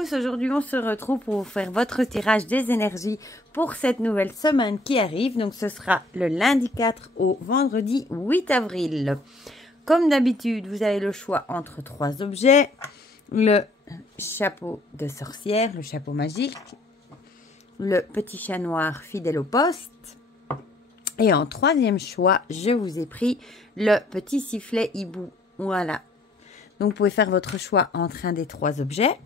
tous, aujourd'hui on se retrouve pour faire votre tirage des énergies pour cette nouvelle semaine qui arrive. Donc ce sera le lundi 4 au vendredi 8 avril. Comme d'habitude, vous avez le choix entre 3 objets. Le chapeau de sorcière, le chapeau magique, le petit chat noir fidèle au poste. Et en 3e choix, je vous ai pris le petit sifflet hibou. Voilà. Donc, vous pouvez faire votre choix entre un des 3 objets.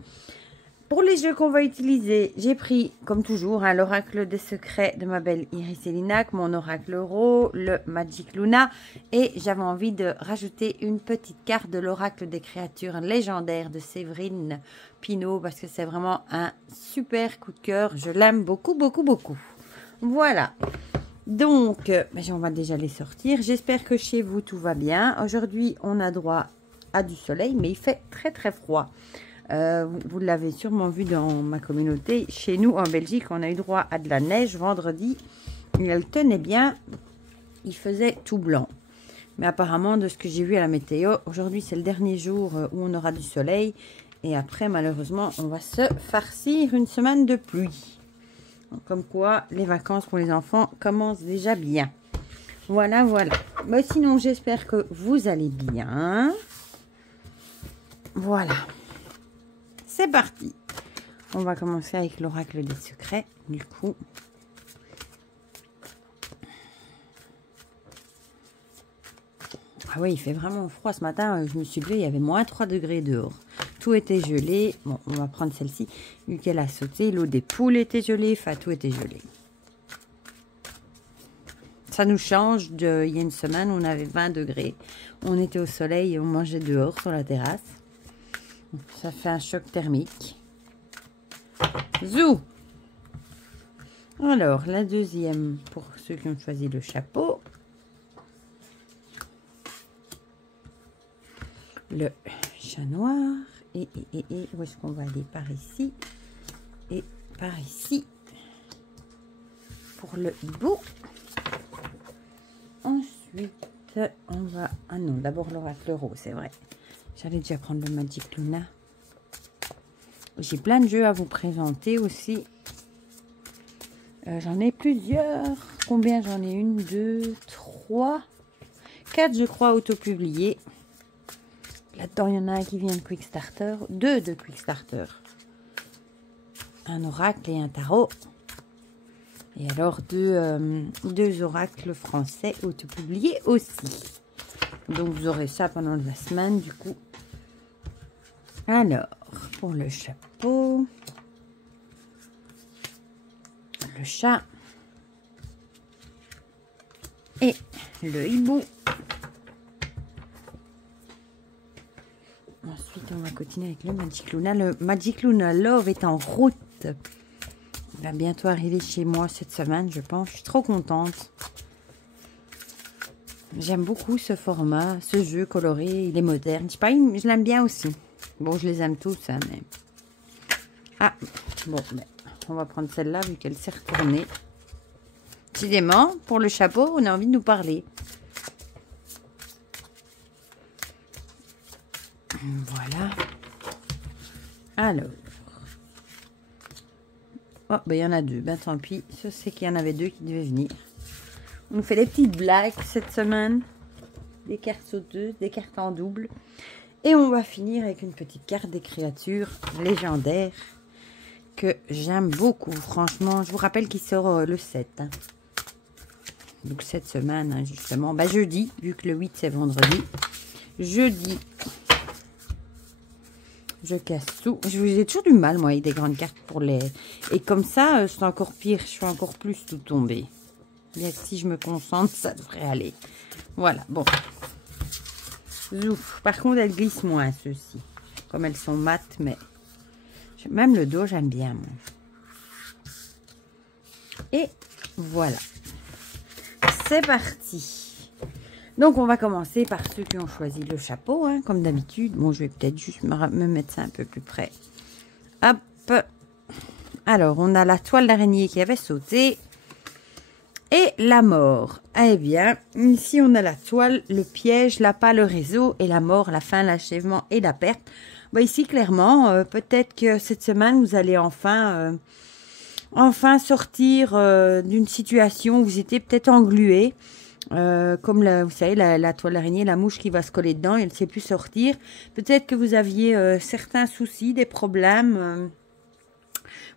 Pour les jeux qu'on va utiliser, j'ai pris, comme toujours, l'oracle des secrets de ma belle Iris Elinac, mon oracle Ro, le Magic Luna. Et j'avais envie de rajouter une petite carte de l'oracle des créatures légendaires de Séverine Pinault, parce que c'est vraiment un super coup de cœur. Je l'aime beaucoup, beaucoup, beaucoup. Voilà. Donc, on va déjà les sortir. J'espère que chez vous, tout va bien. Aujourd'hui, on a droit à du soleil, mais il fait très très froid. Vous l'avez sûrement vu dans ma communauté. Chez nous en Belgique, on a eu droit à de la neige vendredi. Elle tenait bien. Il faisait tout blanc. Mais apparemment, de ce que j'ai vu à la météo, aujourd'hui c'est le dernier jour où on aura du soleil. Et après, malheureusement, on va se farcir une semaine de pluie. Comme quoi, les vacances pour les enfants commencent déjà bien. Voilà, voilà. Mais sinon, j'espère que vous allez bien. Voilà. C'est parti. On va commencer avec l'oracle des secrets. Du coup. Ah oui, il fait vraiment froid ce matin. Je me suis levée, il y avait moins 3 degrés dehors. Tout était gelé. Bon, on va prendre celle-ci. Vu qu'elle a sauté, l'eau des poules était gelée. Enfin, tout était gelé. Ça nous change de... Il y a une semaine, on avait 20 degrés. On était au soleil et on mangeait dehors sur la terrasse. Ça fait un choc thermique. Zou! Alors, la deuxième, pour ceux qui ont choisi le chapeau. Le chat noir. Et où est-ce qu'on va aller? Par ici. Et par ici. Pour le hibou. Ensuite, on va... Ah non, d'abord l'oracle rose, c'est vrai. J'allais déjà prendre le Magic Luna. J'ai plein de jeux à vous présenter aussi. J'en ai plusieurs. Combien j'en ai? 1, 2, 3, 4 je crois auto-publiés. Là-dedans, il y en a un qui vient de Quickstarter. 2 de Quickstarter. Un oracle et un tarot. Et alors, 2 oracles français auto-publiés aussi. Donc, vous aurez ça pendant la semaine, du coup. Alors, pour le chapeau, le chat et le hibou. Ensuite, on va continuer avec le Magic Luna. Le Magic Luna Love est en route. Il va bientôt arriver chez moi cette semaine, je pense. Je suis trop contente. J'aime beaucoup ce format, ce jeu coloré. Il est moderne. Je sais pas, je l'aime bien aussi. Bon, je les aime tous, hein, mais... Ah, bon, ben, on va prendre celle-là, vu qu'elle s'est retournée. Décidément, pour le chapeau, on a envie de nous parler. Voilà. Alors. Oh, ben, il y en a 2. Ben, tant pis. Je sais qu'il y en avait 2 qui devaient venir. On nous fait des petites blagues cette semaine. Des cartes sauteuses, des cartes en double. Et on va finir avec une petite carte des créatures légendaires que j'aime beaucoup. Franchement, je vous rappelle qu'il sort le 7. Hein. Donc cette semaine, hein, justement. Bah, jeudi, vu que le 8 c'est vendredi. Jeudi, je casse tout. J'ai toujours du mal, moi, avec des grandes cartes pour les... Et comme ça, c'est encore pire. Je fais encore plus tout tomber. Mais si je me concentre, ça devrait aller. Voilà, bon. Zouf. Par contre, elles glissent moins, ceux-ci. Comme elles sont mates, mais... Même le dos, j'aime bien, moi. Et voilà. C'est parti. Donc, on va commencer par ceux qui ont choisi le chapeau, hein, comme d'habitude. Bon, je vais peut-être juste me mettre ça un peu plus près. Hop. Alors, on a la toile d'araignée qui avait sauté. Et la mort. Eh bien, ici, on a la toile, le piège, l'appât, le réseau. Et la mort, la fin, l'achèvement et la perte. Bah, ici, clairement, peut-être que cette semaine, vous allez enfin sortir d'une situation où vous étiez peut-être englué. Comme vous savez, la toile d'araignée, la mouche qui va se coller dedans, elle ne sait plus sortir. Peut-être que vous aviez certains soucis, des problèmes.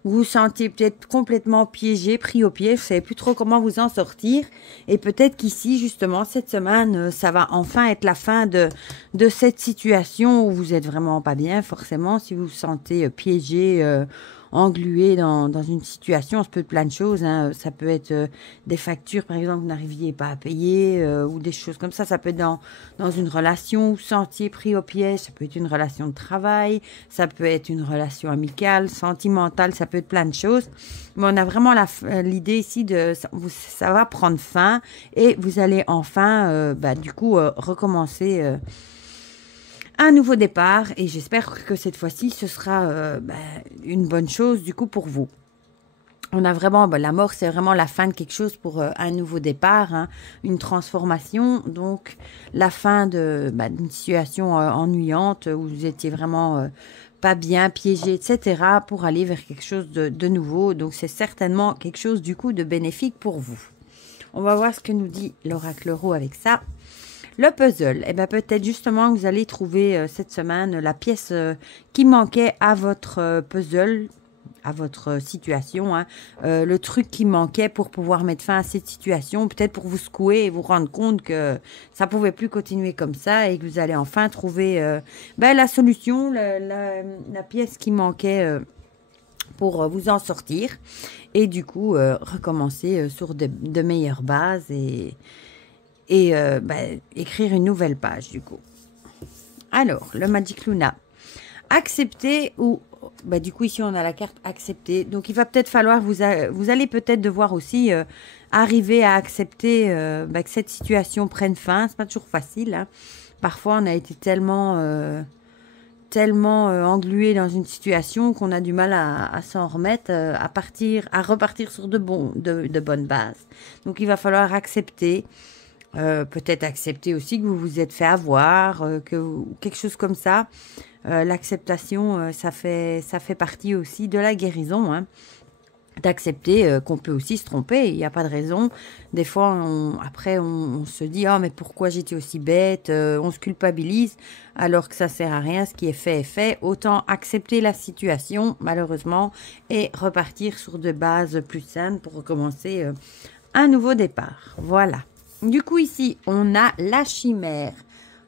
Vous vous sentiez peut-être complètement piégé, pris au piège, vous ne savez plus trop comment vous en sortir. Et peut-être qu'ici, justement, cette semaine, ça va enfin être la fin de cette situation où vous êtes vraiment pas bien, forcément, si vous vous sentez piégé, englué dans une situation. Ça peut être plein de choses, hein. Ça peut être des factures, par exemple, que vous n'arriviez pas à payer, ou des choses comme ça. Ça peut être dans une relation où vous sentiez pris au piège. Ça peut être une relation de travail, ça peut être une relation amicale, sentimentale, ça peut être plein de choses. Mais on a vraiment l'idée ici ça va prendre fin et vous allez enfin, du coup, recommencer un nouveau départ. Et j'espère que cette fois-ci, ce sera une bonne chose du coup pour vous. On a vraiment, la mort, c'est vraiment la fin de quelque chose pour un nouveau départ, hein, une transformation. Donc, la fin d'une situation ennuyante où vous étiez vraiment pas bien, piégé, etc. pour aller vers quelque chose de nouveau. Donc, c'est certainement quelque chose du coup de bénéfique pour vous. On va voir ce que nous dit l'oracle Ro avec ça. Le puzzle, peut-être justement que vous allez trouver cette semaine la pièce qui manquait à votre puzzle, à votre situation, hein, le truc qui manquait pour pouvoir mettre fin à cette situation, peut-être pour vous secouer et vous rendre compte que ça ne pouvait plus continuer comme ça et que vous allez enfin trouver la solution, la pièce qui manquait pour vous en sortir et du coup recommencer sur de meilleures bases et écrire une nouvelle page du coup. Alors, le Magic Luna. Accepter ou... du coup, ici, on a la carte accepter. Donc, il va peut-être falloir... Vous allez peut-être devoir aussi arriver à accepter que cette situation prenne fin. C'est pas toujours facile. Hein. Parfois, on a été tellement englué dans une situation qu'on a du mal à s'en remettre, à repartir sur de bonnes bases. Donc, il va falloir accepter... peut-être accepter aussi que vous vous êtes fait avoir, quelque chose comme ça. L'acceptation, ça fait partie aussi de la guérison, hein. D'accepter qu'on peut aussi se tromper, il n'y a pas de raison. Des fois, on se dit « Ah, mais pourquoi j'étais aussi bête ?» On se culpabilise alors que ça sert à rien. Ce qui est fait est fait. Autant accepter la situation, malheureusement, et repartir sur de bases plus saines pour recommencer un nouveau départ. Voilà. Du coup, ici, on a la chimère.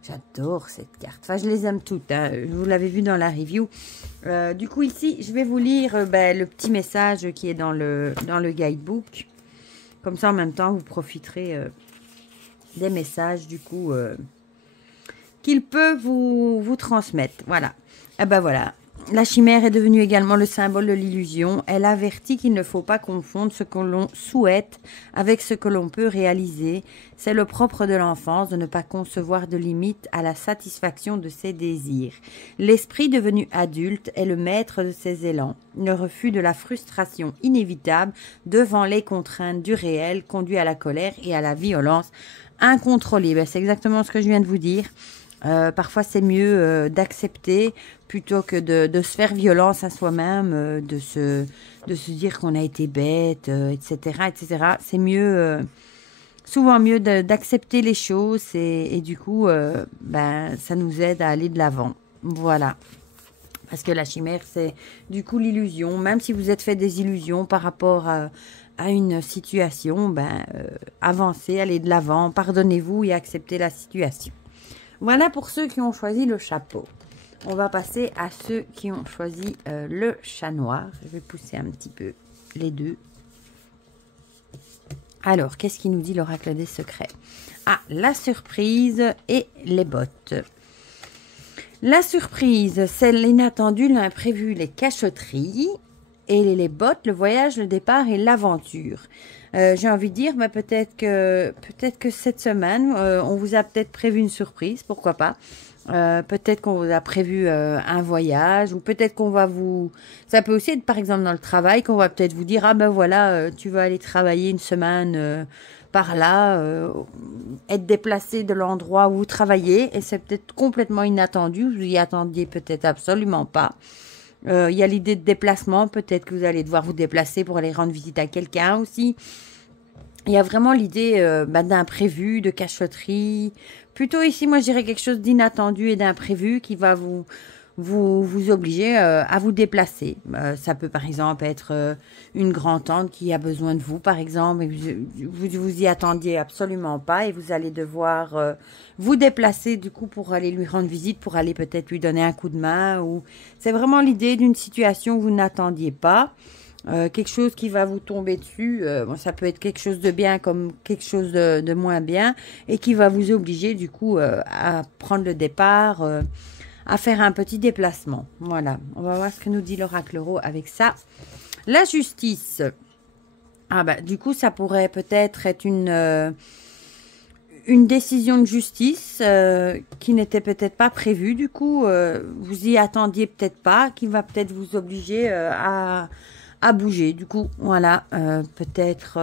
J'adore cette carte. Enfin, je les aime toutes. Hein. Vous l'avez vu dans la review. Du coup, ici, je vais vous lire le petit message qui est dans le guidebook. Comme ça, en même temps, vous profiterez des messages, du coup, qu'il peut vous transmettre. Voilà. Voilà. La chimère est devenue également le symbole de l'illusion. Elle avertit qu'il ne faut pas confondre ce que l'on souhaite avec ce que l'on peut réaliser. C'est le propre de l'enfance de ne pas concevoir de limites à la satisfaction de ses désirs. L'esprit devenu adulte est le maître de ses élans. Le refus de la frustration inévitable devant les contraintes du réel conduit à la colère et à la violence incontrôlée. C'est exactement ce que je viens de vous dire. Parfois, c'est mieux d'accepter plutôt que de se faire violence à soi-même, de se dire qu'on a été bête, etc., etc. C'est mieux, souvent mieux d'accepter les choses et du coup, ça nous aide à aller de l'avant. Voilà. Parce que la chimère, c'est du coup l'illusion. Même si vous êtes fait des illusions par rapport à une situation, avancez, allez de l'avant, pardonnez-vous et acceptez la situation. Voilà pour ceux qui ont choisi le chapeau. On va passer à ceux qui ont choisi le chat noir. Je vais pousser un petit peu les deux. Alors, qu'est-ce qui nous dit l'oracle des secrets? Ah, la surprise et les bottes. La surprise, c'est l'inattendu, l'imprévu, les cachotteries. Et les bottes, le voyage, le départ et l'aventure. J'ai envie de dire, peut-être que cette semaine, on vous a peut-être prévu une surprise, pourquoi pas. Peut-être qu'on vous a prévu un voyage, ou peut-être qu'on va vous... Ça peut aussi être, par exemple, dans le travail, qu'on va peut-être vous dire, voilà, tu vas aller travailler une semaine par là, être déplacé de l'endroit où vous travaillez, et c'est peut-être complètement inattendu, vous y attendiez peut-être absolument pas. Il y a l'idée de déplacement, peut-être que vous allez devoir vous déplacer pour aller rendre visite à quelqu'un aussi. Il y a vraiment l'idée d'imprévu, de cachotterie. Plutôt ici, moi, je dirais quelque chose d'inattendu et d'imprévu qui va vous obliger à vous déplacer. Ça peut par exemple être une grand-tante qui a besoin de vous, par exemple, et vous y attendiez absolument pas et vous allez devoir vous déplacer du coup pour aller lui rendre visite, pour aller peut-être lui donner un coup de main. Ou c'est vraiment l'idée d'une situation que vous n'attendiez pas. Quelque chose qui va vous tomber dessus, ça peut être quelque chose de bien comme quelque chose de moins bien et qui va vous obliger du coup à prendre le départ, à faire un petit déplacement. Voilà, on va voir ce que nous dit l'oracle Tarot avec ça. La justice. Ah bah du coup ça pourrait peut-être être une décision de justice qui n'était peut-être pas prévue. Du coup, vous y attendiez peut-être pas, qui va peut-être vous obliger à bouger. Du coup, voilà, peut-être...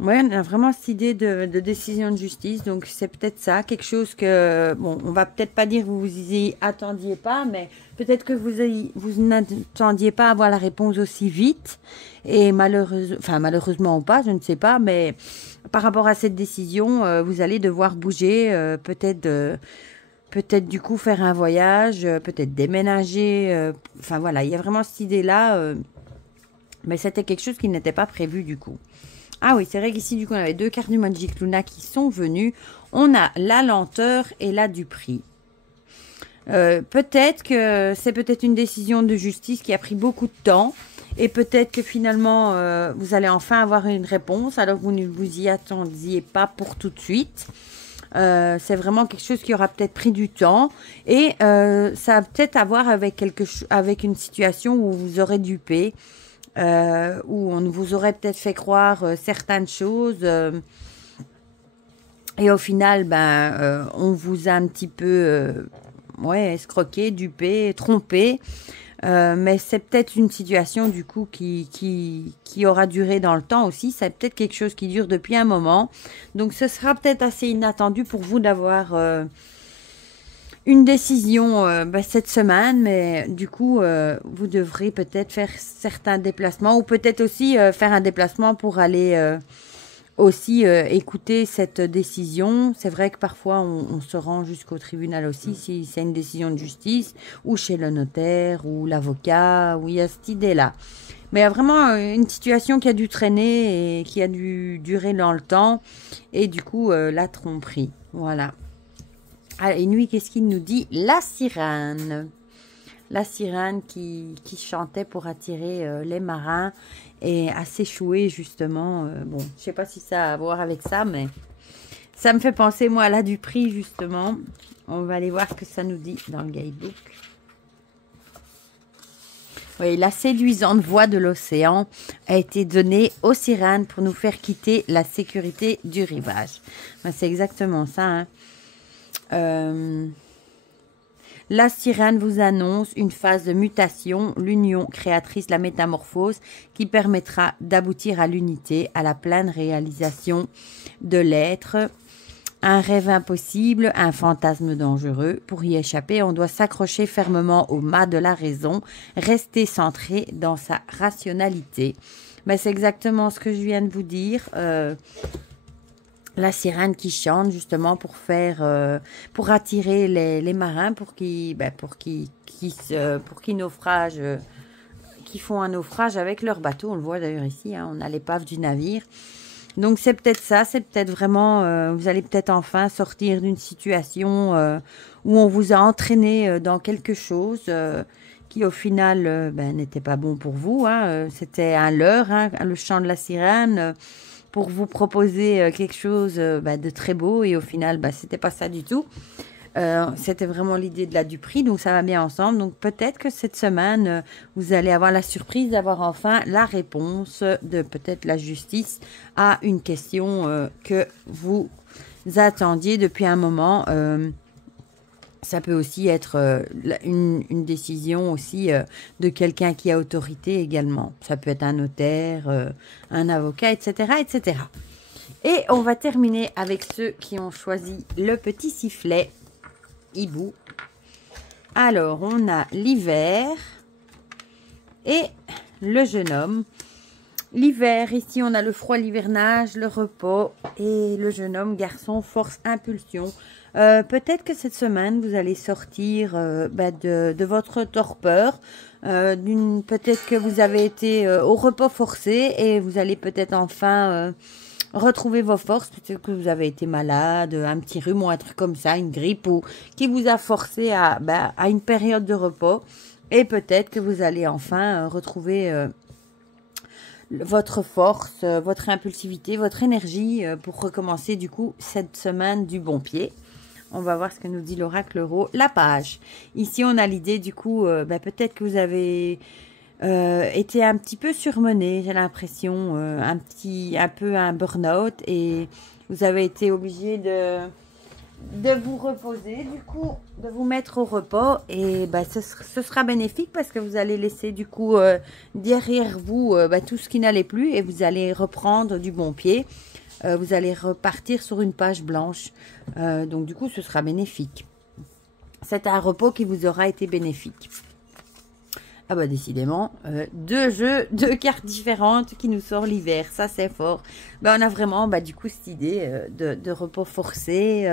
ouais, on a vraiment cette idée de décision de justice. Donc, c'est peut-être ça, quelque chose que... Bon, on va peut-être pas dire que vous y attendiez pas, mais peut-être que vous n'attendiez pas à avoir la réponse aussi vite. Et malheureusement ou pas, je ne sais pas, mais par rapport à cette décision, vous allez devoir bouger, peut-être du coup faire un voyage, peut-être déménager. Enfin, voilà, il y a vraiment cette idée-là... mais c'était quelque chose qui n'était pas prévu du coup. Ah oui, c'est vrai qu'ici, du coup, on avait deux cartes du Magic Luna qui sont venues. On a la lenteur et la duperie. Peut-être que c'est peut-être une décision de justice qui a pris beaucoup de temps. Et peut-être que finalement, vous allez enfin avoir une réponse alors que vous ne vous y attendiez pas pour tout de suite. C'est vraiment quelque chose qui aura peut-être pris du temps. Et ça a peut-être à voir avec avec une situation où vous aurez dupé. Où on vous aurait peut-être fait croire certaines choses et au final on vous a un petit peu escroqué, dupé, trompé, mais c'est peut-être une situation du coup qui aura duré dans le temps aussi. C'est peut-être quelque chose qui dure depuis un moment, donc ce sera peut-être assez inattendu pour vous d'avoir une décision cette semaine, mais du coup, vous devrez peut-être faire certains déplacements ou peut-être aussi faire un déplacement pour aller aussi écouter cette décision. C'est vrai que parfois, on se rend jusqu'au tribunal aussi si c'est une décision de justice ou chez le notaire ou l'avocat, où il y a cette idée-là. Mais il y a vraiment une situation qui a dû traîner et qui a dû durer dans le temps et du coup, la tromperie. Voilà. Allez, nuit, qu'est-ce qu'il nous dit? La sirène. La sirène qui chantait pour attirer les marins et à s'échouer justement. Bon, je ne sais pas si ça a à voir avec ça, mais ça me fait penser, moi, à la duperie, justement. On va aller voir ce que ça nous dit dans le guidebook. Oui, la séduisante voix de l'océan a été donnée aux sirènes pour nous faire quitter la sécurité du rivage. Ben, c'est exactement ça, hein. La sirène vous annonce une phase de mutation, l'union créatrice, la métamorphose, qui permettra d'aboutir à l'unité, à la pleine réalisation de l'être. Un rêve impossible, un fantasme dangereux. Pour y échapper, on doit s'accrocher fermement au mât de la raison, rester centré dans sa rationalité. Mais c'est exactement ce que je viens de vous dire. La sirène qui chante justement pour pour attirer les marins pour qu'ils naufragent, qui font un naufrage avec leur bateau. On le voit d'ailleurs ici, hein, on a l'épave du navire. Donc c'est peut-être ça, c'est peut-être vraiment, vous allez peut-être enfin sortir d'une situation où on vous a entraîné dans quelque chose qui au final n'était pas bon pour vous. Hein, c'était un leurre, hein, le chant de la sirène. Pour vous proposer quelque chose de très beau et au final, c'était pas ça du tout. C'était vraiment l'idée de la duperie, donc ça va bien ensemble. Donc peut-être que cette semaine, vous allez avoir la surprise d'avoir enfin la réponse de peut-être la justice à une question que vous attendiez depuis un moment. Ça peut aussi être une décision aussi de quelqu'un qui a autorité également. Ça peut être un notaire, un avocat, etc., etc. Et on va terminer avec ceux qui ont choisi le petit sifflet hibou. Alors, on a l'hiver et le jeune homme. L'hiver, ici, on a le froid, l'hivernage, le repos et le jeune homme, garçon, force, impulsion. Peut-être que cette semaine, vous allez sortir de votre torpeur. Peut-être que vous avez été au repos forcé et vous allez peut-être enfin retrouver vos forces. Peut-être que vous avez été malade, un petit rhume ou un truc comme ça, une grippe ou qui vous a forcé à une période de repos. Et peut-être que vous allez enfin retrouver votre force, votre impulsivité, votre énergie pour recommencer du coup cette semaine du bon pied. On va voir ce que nous dit l'oracle euro. La page. Ici, on a l'idée du coup, peut-être que vous avez été un petit peu surmené, j'ai l'impression, un peu un burn-out et vous avez été obligé de vous reposer, du coup, de vous mettre au repos et ce sera bénéfique parce que vous allez laisser du coup derrière vous tout ce qui n'allait plus et vous allez reprendre du bon pied. Vous allez repartir sur une page blanche. Donc, du coup, ce sera bénéfique. C'est un repos qui vous aura été bénéfique. Ah bah décidément, deux cartes différentes qui nous sort l'hiver. Ça, c'est fort. On a vraiment, du coup, cette idée de repos forcé.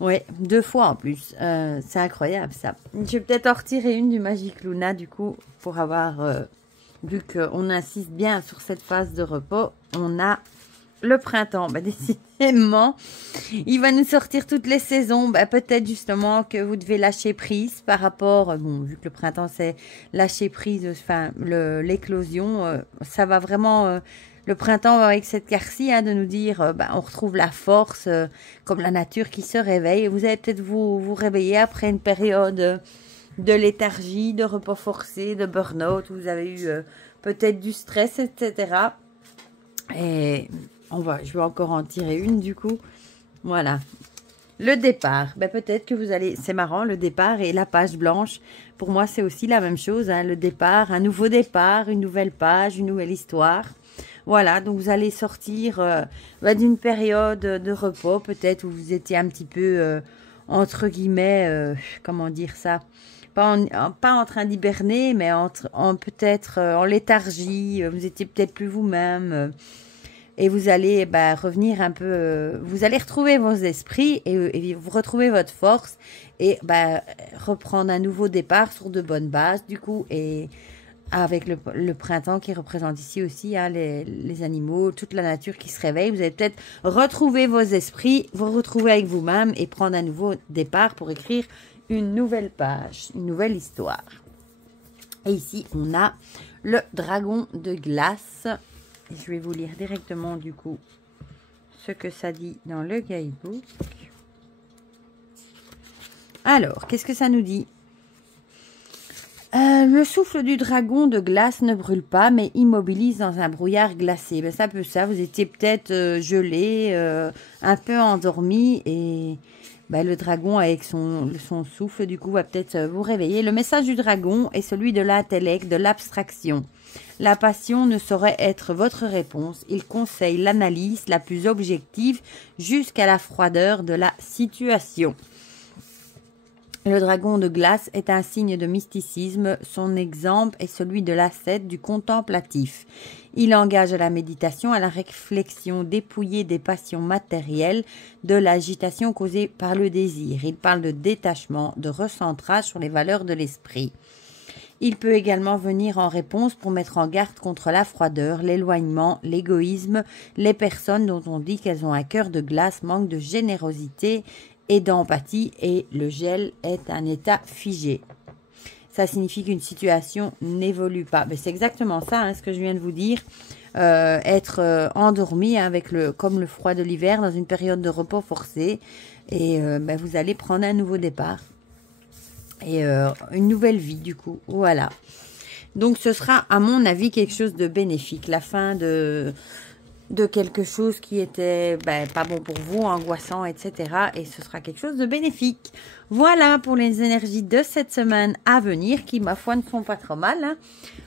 Ouais, 2 fois en plus. C'est incroyable, ça. Je vais peut-être en retirer une du Magic Luna, du coup, pour avoir... vu qu'on insiste bien sur cette phase de repos, on a... le printemps, décidément, il va nous sortir toutes les saisons. Peut-être justement que vous devez lâcher prise par rapport, vu que le printemps c'est lâcher prise, enfin l'éclosion, ça va vraiment, le printemps avec cette carte-ci, de nous dire, on retrouve la force, comme la nature qui se réveille. Vous allez peut-être vous réveiller après une période de léthargie, de repos forcé, de burn-out, où vous avez eu peut-être du stress, etc. Et... je vais encore en tirer une du coup. Voilà. Le départ. Peut-être que vous allez... C'est marrant, le départ et la page blanche. Pour moi, c'est aussi la même chose. Le départ, un nouveau départ, une nouvelle page, une nouvelle histoire. Voilà, donc vous allez sortir d'une période de repos. Peut-être où vous étiez un petit peu, entre guillemets, comment dire ça, pas en train d'hiberner, mais peut-être en léthargie. Vous étiez peut-être plus vous-même. Et vous allez revenir un peu, vous allez retrouver vos esprits et vous retrouver votre force et reprendre un nouveau départ sur de bonnes bases du coup. Et avec le printemps qui représente ici aussi les animaux, toute la nature qui se réveille, vous allez peut-être retrouver vos esprits, vous retrouver avec vous-même et prendre un nouveau départ pour écrire une nouvelle page, une nouvelle histoire. Et ici, on a le dragon de glace. Je vais vous lire directement du coup ce que ça dit dans le guidebook. Alors, qu'est-ce que ça nous dit? Le souffle du dragon de glace ne brûle pas, mais immobilise dans un brouillard glacé. Ça peut ça, vous étiez peut-être gelé, un peu endormi et le dragon avec son souffle du coup va peut-être vous réveiller. Le message du dragon est celui de l'intellect, de l'abstraction. La passion ne saurait être votre réponse. Il conseille l'analyse la plus objective jusqu'à la froideur de la situation. Le dragon de glace est un signe de mysticisme. Son exemple est celui de l'ascète, du contemplatif. Il engage à la méditation, à la réflexion dépouillée des passions matérielles, de l'agitation causée par le désir. Il parle de détachement, de recentrage sur les valeurs de l'esprit. Il peut également venir en réponse pour mettre en garde contre la froideur, l'éloignement, l'égoïsme, les personnes dont on dit qu'elles ont un cœur de glace, manquent de générosité et d'empathie et le gel est un état figé. Ça signifie qu'une situation n'évolue pas. C'est exactement ça, ce que je viens de vous dire. Être endormi comme le froid de l'hiver dans une période de repos forcé et vous allez prendre un nouveau départ. Et une nouvelle vie du coup, voilà. Donc ce sera à mon avis quelque chose de bénéfique. La fin de de quelque chose qui était pas bon pour vous, angoissant, etc. Et ce sera quelque chose de bénéfique. Voilà pour les énergies de cette semaine à venir qui, ma foi, ne sont pas trop mal.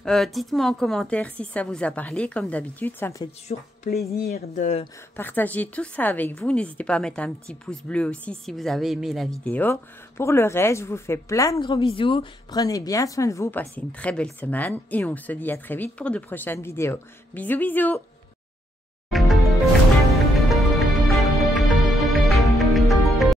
Hein. Dites-moi en commentaire si ça vous a parlé. Comme d'habitude, ça me fait toujours plaisir de partager tout ça avec vous. N'hésitez pas à mettre un petit pouce bleu aussi si vous avez aimé la vidéo. Pour le reste, je vous fais plein de gros bisous. Prenez bien soin de vous, passez une très belle semaine et on se dit à très vite pour de prochaines vidéos. Bisous, bisous!